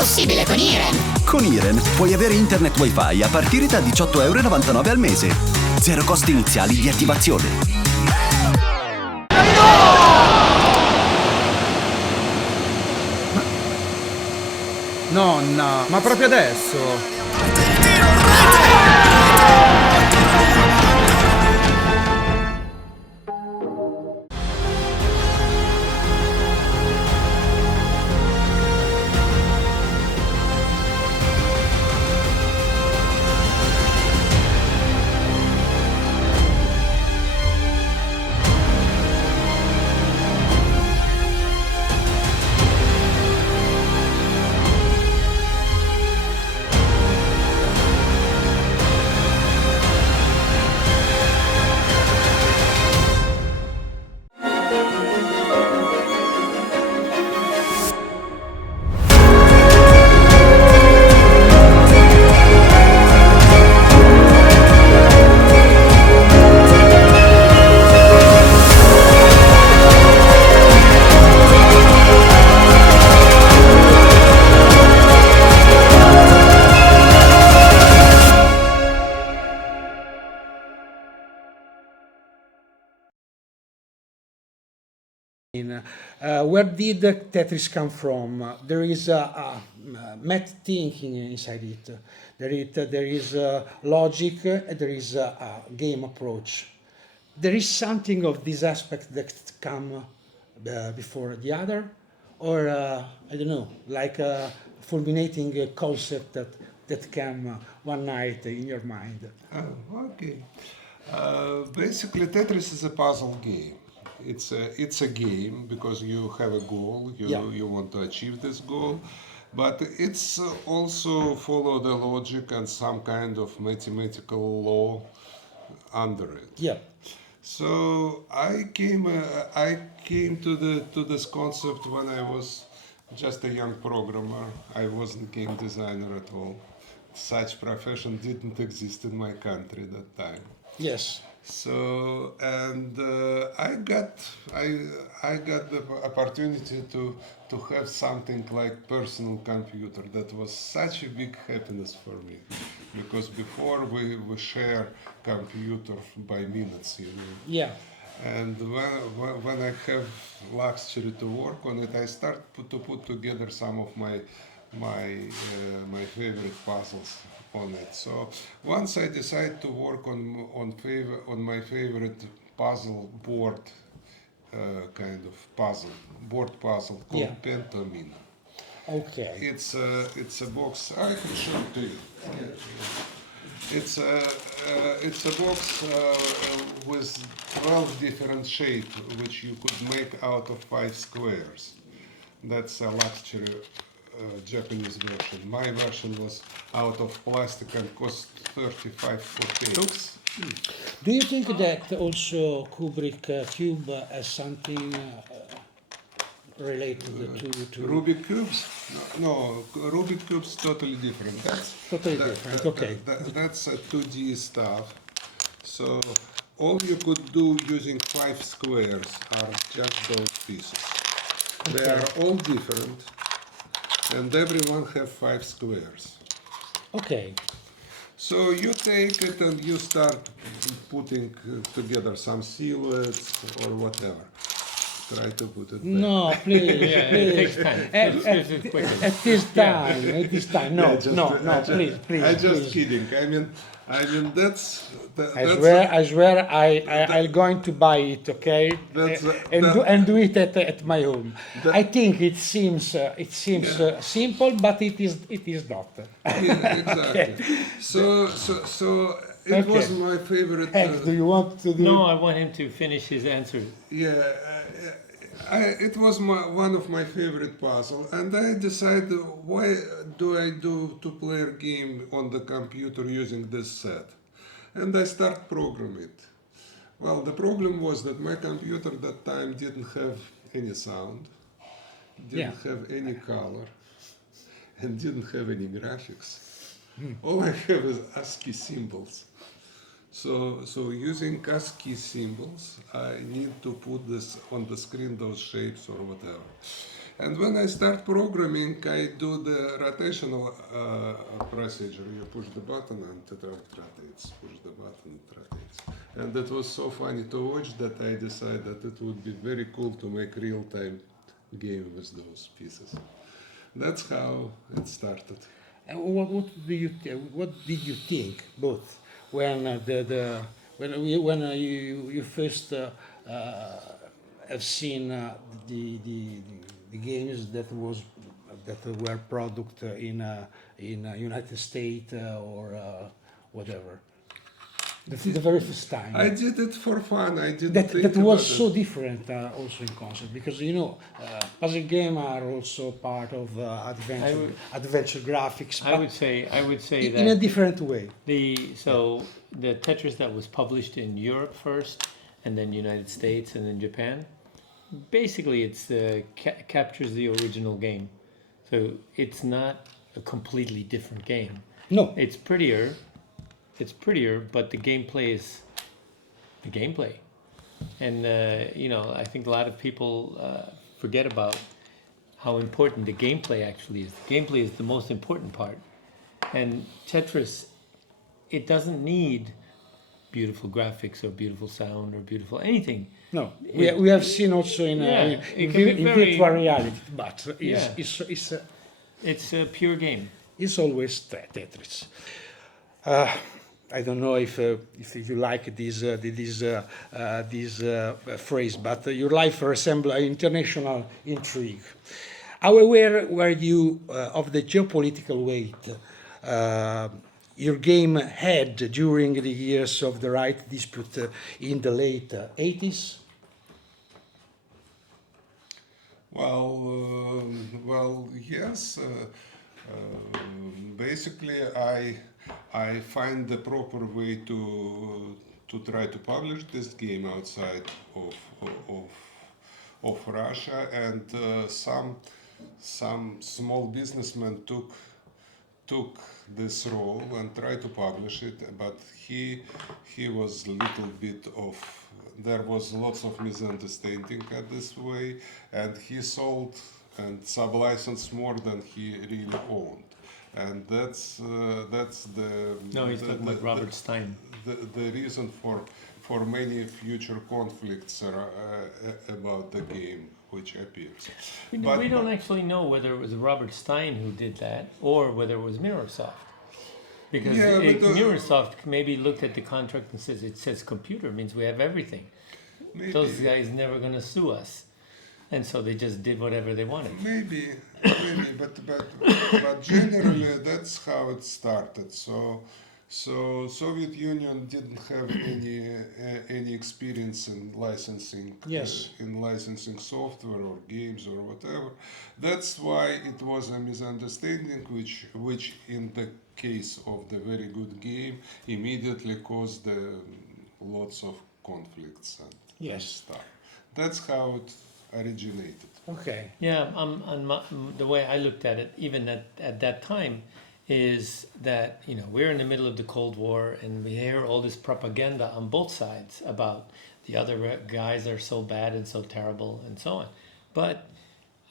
possibile con Iren. Con Iren puoi avere internet wifi a partire da 18,99 € al mese. Zero costi iniziali di attivazione. Nonna, ma proprio adesso? Where did Tetris come from? There is math thinking inside it. There is logic, there is a game approach. There is something of this aspect that come before the other, or I don't know, like a fulminating concept that came one night in your mind. Okay. Basically, Tetris is a puzzle game. It's a game because you have a goal, you want to achieve this goal, but it's also follow the logic and some kind of mathematical law under it. Yeah. So I came to this concept when I was just a young programmer. I wasn't game designer at all. Such profession didn't exist in my country at that time. Yes. So and I got the opportunity to have something like personal computer. That was such a big happiness for me, because before we share computer by minutes, you know. Yeah. And when I have luxury to work on it, I start to put together some of my favorite puzzles on it. So once I decide to work on my favorite puzzle board, kind of board puzzle called Pentamina. Okay. It's a box. I can show it to you. It's a box with 12 different shapes, which you could make out of 5 squares. That's a luxury Japanese version. My version was out of plastic and cost 35 copecks. Do you think that also Kubrick cube has something related to Rubik cubes? No, Rubik cubes totally different. That's different. Okay. That's a 2D stuff. So all you could do using 5 squares are just those pieces. They are all different, and everyone have 5 squares. Okay. So you take it and you start putting together some silhouettes or whatever. Try to put it there. No, please, please. It takes time. At this time. No, please. I'm just kidding. I mean that's. I swear, I'm going to buy it, okay? And do it at my home. I think it seems simple, but it is not. Yeah, exactly. So it was my favorite. Henk, do you want to do? No, I want him to finish his answer. Yeah, it was one of my favorite puzzles, and I decided, why do I do two-player game on the computer using this set? And I start program it. Well, the problem was that my computer at that time didn't have any sound, didn't have any color, and didn't have any graphics. All I have is ASCII symbols. So using ASCII symbols, I need to put this on the screen, those shapes or whatever. And when I start programming, I do the rotational procedure. You push the button and it rotates. Push the button, it rotates. And it was so funny to watch that I decided that it would be very cool to make real-time game with those pieces. That's how it started. And what did you think both when you first have seen the games that were product in United States or whatever? The very first time. I did it for fun. I didn't That think was about so it. different also in concept because puzzle games are also part of adventure graphics. I but would say in a that different way. the Tetris that was published in Europe first, and then United States, and then Japan, basically it's captures the original game. So it's not a completely different game. No, It's prettier, but the gameplay is the gameplay. And I think a lot of people forget about how important the gameplay actually is. The gameplay is the most important part. And Tetris, it doesn't need beautiful graphics or beautiful sound or beautiful anything. no. We have seen also in it can be in very- virtual reality, but Yeah. it's It's a pure game. it's always Tetris. I don't know if you like this phrase, but your life resembles an international intrigue. How aware were you of the geopolitical weight your game had during the years of the right dispute in the late 80s? Well, yes. Basically, I find the proper way to try to publish this game outside of Russia, and some small businessman took this role and tried to publish it, but he was a little bit of, there was lots of misunderstanding at this way, and he sold and sub-licensed more than he really owned, and that's the No, he's the, talking the, about Robert Stein. the reason for many future conflicts about the game which appears. We But- don't actually know whether it was Robert Stein who did that or whether it was Mirrorsoft. Because Yeah, but, Mirrorsoft maybe looked at the contract and says, it says computer, means we have everything. Maybe. Those guys never going to sue us. And so they just did whatever they wanted. Maybe, but generally that's how it started. So Soviet Union didn't have any experience in licensing, Yes. in licensing software or games or whatever. That's why it was a misunderstanding, which in the case of the very good game immediately caused lots of conflicts and Yes. stuff. That's how it originated. Okay. Yeah, the way I looked at it, even at that time, is that we're in the middle of the Cold War and we hear all this propaganda on both sides about the other guys are so bad and so terrible and so on. But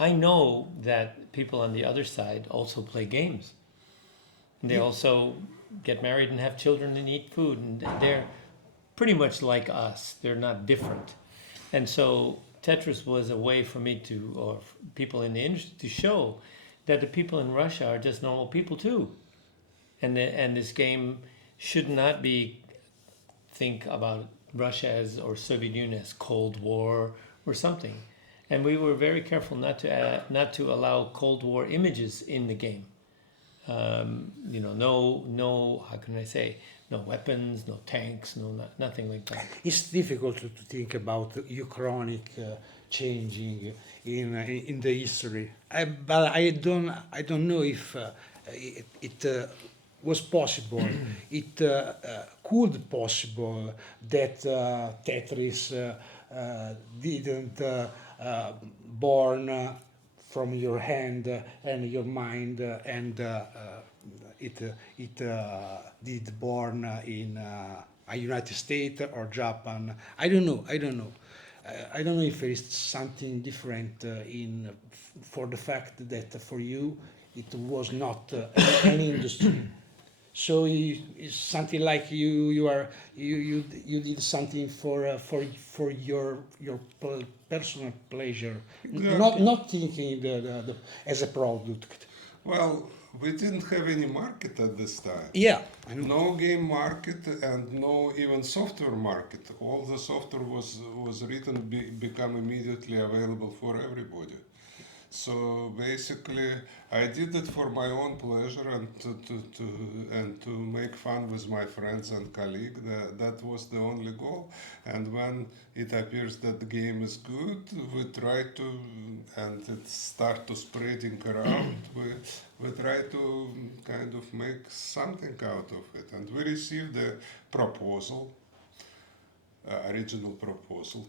I know that people on the other side also play games. And they also get married and have children and eat food, and they're pretty much like us. They're not different. And so Tetris was a way for me or people in the industry to show that the people in Russia are just normal people too. And this game should not think about Russia or Soviet Union as Cold War or something. And we were very careful not to allow Cold War images in the game. No, how can I say, no weapons, no tanks, nothing like that. It's difficult to think about uchronic changing in the history. But I don't know if it was possible. It could possible that Tetris didn't born from your hand and your mind, and it did born in a United States or Japan. I don't know. I don't know if there is something different for the fact that for you it was not an industry. So it's something like you did something for your personal pleasure, not thinking the as a product. Well, we didn't have any market at this time. Yeah, I know. No game market and no even software market. All the software was written, become immediately available for everybody. So basically, I did it for my own pleasure and to make fun with my friends and colleagues. That was the only goal. And when it appears that the game is good, we try to, and it start to spreading around. We try to kind of make something out of it. And we received a proposal. Original proposal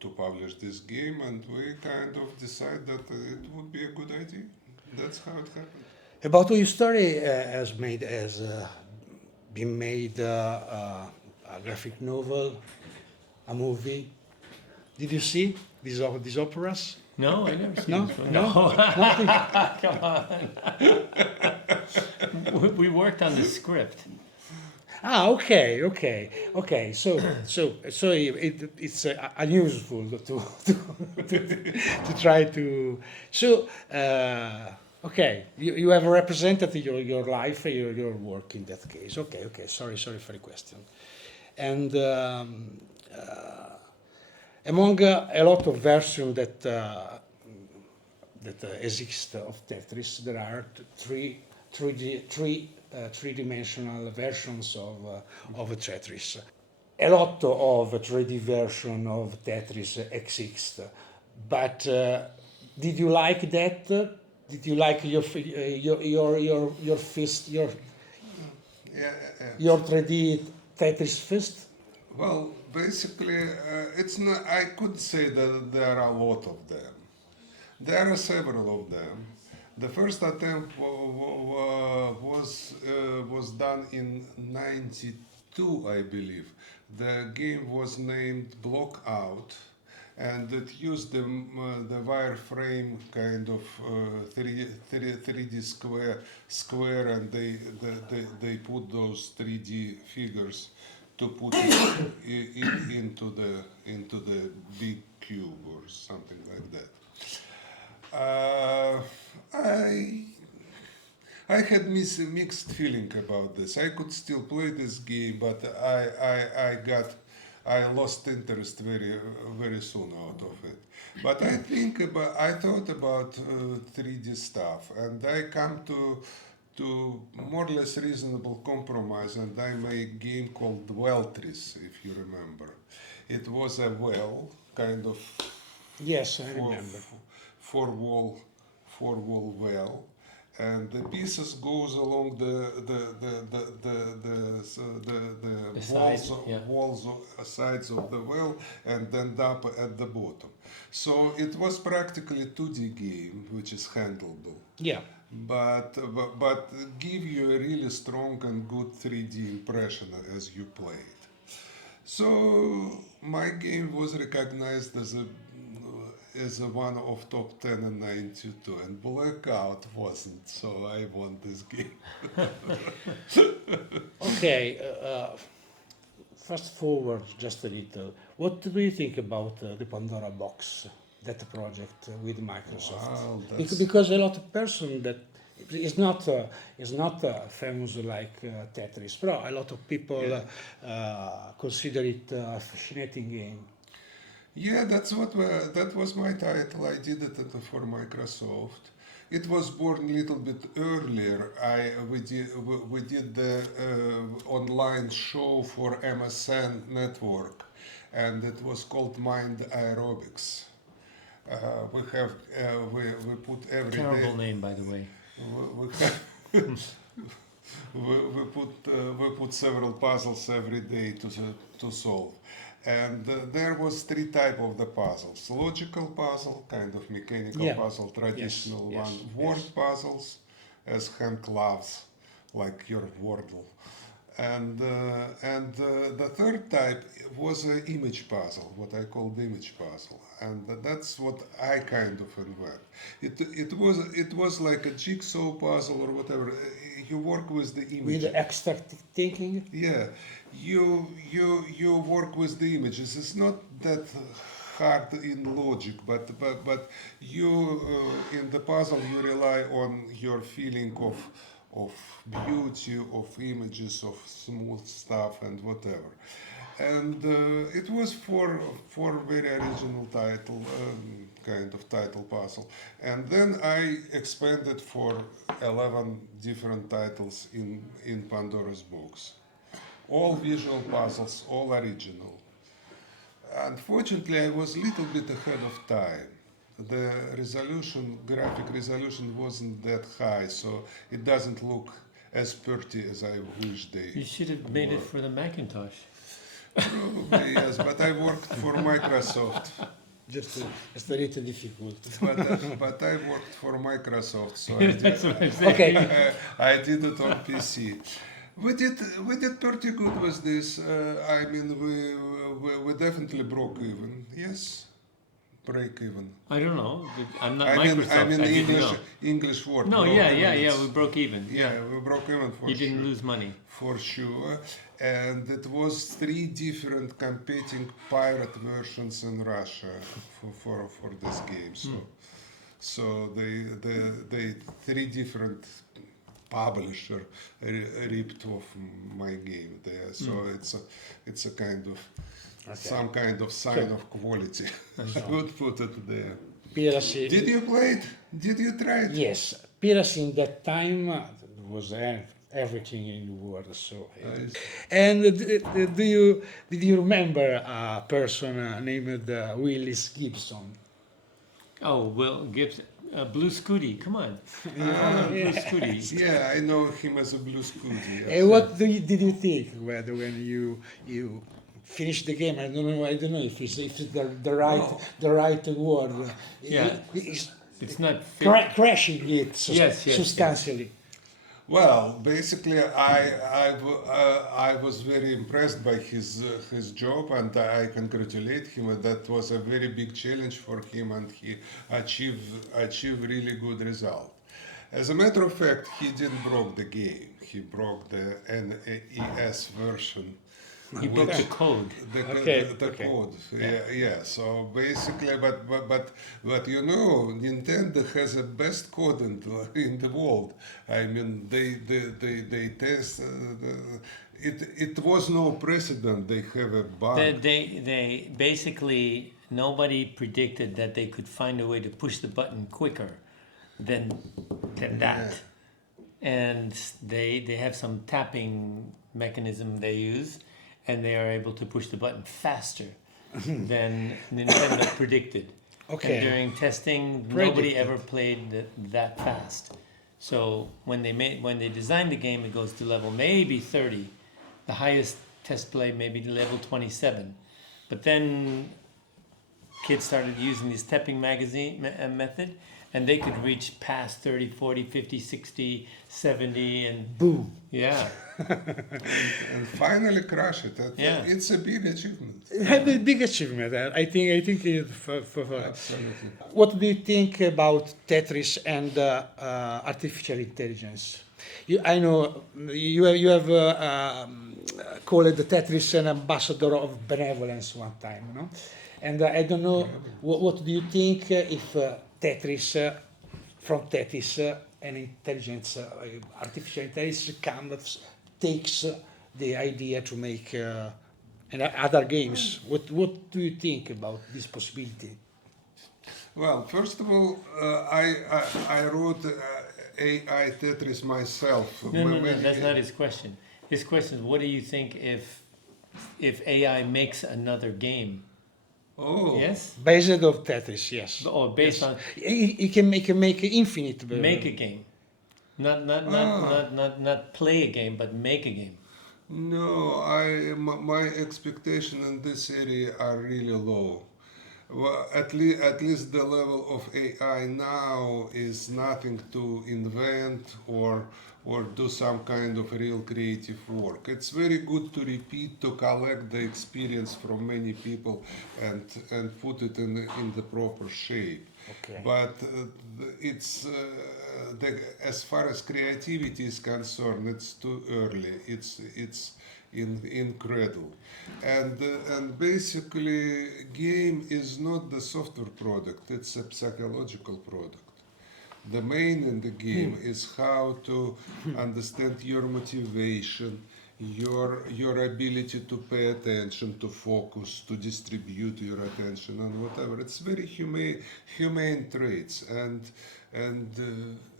to publish this game, and we kind of decided that it would be a good idea. That's how it happened. About your story has been made a graphic novel, a movie. Did you see these operas? No, I never seen No? this one. No? Nothing? Come on. We worked on the script. Ah, okay. So it's unusual to try to. So okay, you have represented your life, your work in that case. Okay. Sorry for the question. And among a lot of versions that exist of Tetris, there are three-dimensional versions of Tetris. A lot of 3D version of Tetris exist, but did you like that? Did you like your fist, your 3D Tetris fist? Well, basically, it's not. I could say that there are a lot of them. There are several of them. The first attempt was done in '92, I believe. The game was named Block Out, and it used the wireframe kind of 3D square, and they put those 3D figures to put it into the big cube or something like that. I had mixed feeling about this. I could still play this game, but I lost interest very soon out of it. But I thought about 3D stuff, and I come to more or less reasonable compromise, and I made a game called Weltris, if you remember. It was a well kind of. Yes, I remember. Four wall well, and the pieces goes along the sides of the well and end up at the bottom. So it was practically a 2D game, which is handleable. Yeah. But give you a really strong and good 3D impression as you play it. So my game was recognized as one of top 10 in '92, and Blackout wasn't, so I won this game. Okay, fast forward just a little. What do you think about the Pandora box, that project with Microsoft? Wow, Because a lot of person that is not famous like Tetris, but a lot of people consider it a fascinating game. Yeah, that was my title. I did it for Microsoft. It was born a little bit earlier. We did the online show for MSN network, and it was called Mind Aerobics. We put every Terrible day. name, by the way. We put several puzzles every day to solve. And there was three types of the puzzles: logical puzzle, kind of mechanical puzzle, traditional one; word puzzles, as Henk loves, like your Wordle, The third type was an image puzzle, what I call the image puzzle, and that's what I kind of invent. It was like a jigsaw puzzle or whatever. You work with the image. With abstract thinking? Yeah, you work with the images. It's not that hard in logic, but you in the puzzle you rely on your feeling of beauty, of images, of smooth stuff and whatever. And it was for very original title, kind of title puzzle. And then I expanded for 11 different titles in Pandora's box. All visual puzzles, all original. Unfortunately, I was a little bit ahead of time. The graphic resolution wasn't that high, so it doesn't look as pretty as I wish they You should have made it for the Macintosh. Probably, yes, but I worked for Microsoft. Just a little difficult. But I worked for Microsoft, so I That's did, what I'm saying. Okay. I did it on PC. We did pretty good with this. I mean, we definitely broke even. Yes, break even. I don't know. I'm not I Microsoft. mean I didn't know. English word. No, broke yeah, even. we broke even. Yeah, we broke even for You sure. didn't lose money. For sure. And it was 3 different competing pirate versions in Russia for this game. So they 3 different publisher ripped off my game there. So it's a kind of some kind of sign of quality. I would put it there. Piracy. Did you play it? Did you try it? Yes, piracy in that time was everything in the world. So, and did you remember a person named Willis Gibson? Oh, Will Gibson. Blue Scooty, come on. Blue Scooty. Yeah, I know him as a Blue Scooty. Yes. And what did you think when you finished the game? I don't know if it's the right word. Yeah. It's not Crashing it Yes. substantially. Well, basically, I was very impressed by his job, and I congratulate him. And that was a very big challenge for him, and he achieved really good result. As a matter of fact, he didn't broke the game. He broke the NES version. He broke the code. The code. Yeah. So basically, but you know, Nintendo has the best code in the world. I mean, they test. It was no precedent. They have a bug. They basically nobody predicted that they could find a way to push the button quicker than that. And they have some tapping mechanism they use, and they are able to push the button faster than Nintendo predicted. Okay. And during testing, nobody ever played that fast. So when they designed the game, it goes to level maybe 30. The highest test play maybe level 27. But then kids started using this tapping method, and they could reach past 30, 40, 50, 60, 70, and boom. Yeah. and finally crush it. It's a big achievement. A big achievement. I think it, Absolutely. What do you think about Tetris and artificial intelligence? I know you have called the Tetris an ambassador of benevolence one time, no? And I don't know what do you think if Tetris from Tetris an intelligence, artificial intelligence takes the idea to make other games. What do you think about this possibility? Well, first of all, I wrote AI Tetris myself. No, that's not his question. His question is, what do you think if AI makes another game? Oh. Yes? Based on Tetris, yes. Or based on... It can make infinite. Make a game. Not play a game, but make a game. No, my expectation in this area are really low. Well, at least the level of AI now is nothing to invent or or do some kind of real creative work. It's very good to repeat, to collect the experience from many people and put it in the proper shape. Okay. But it's as far as creativity is concerned, it's too early. It's in cradle, and basically, game is not the software product. It's a psychological product. The main in the game is how to understand your motivation, your ability to pay attention, to focus, to distribute your attention, and whatever. It's very humane traits, and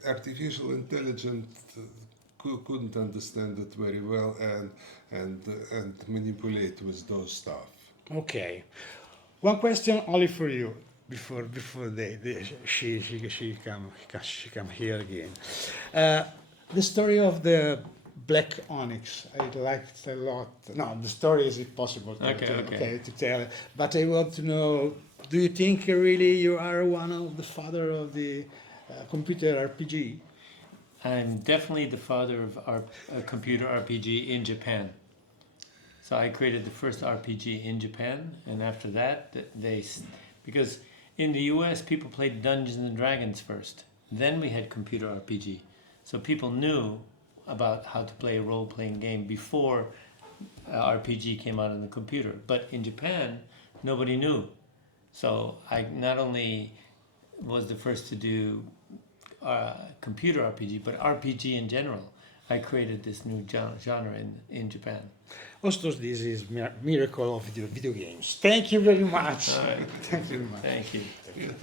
artificial intelligence couldn't understand it very well and manipulate with those stuff. Okay. One question only for you before she come here again. The story of the Black Onyx, I liked a lot. No, the story is impossible to tell. But I want to know, do you think really you are one of the father of the computer RPG? I'm definitely the father of computer RPG in Japan. So I created the first RPG in Japan, and after that, because in the US people played Dungeons and Dragons first, then we had computer RPG. So people knew about how to play a role-playing game before RPG came out on the computer. But in Japan, nobody knew. So I not only was the first to do computer RPG, but RPG in general. I created this new genre in Japan. Also, this is miracle of video games. Thank you very much. All right. Thank you very much. Thank you.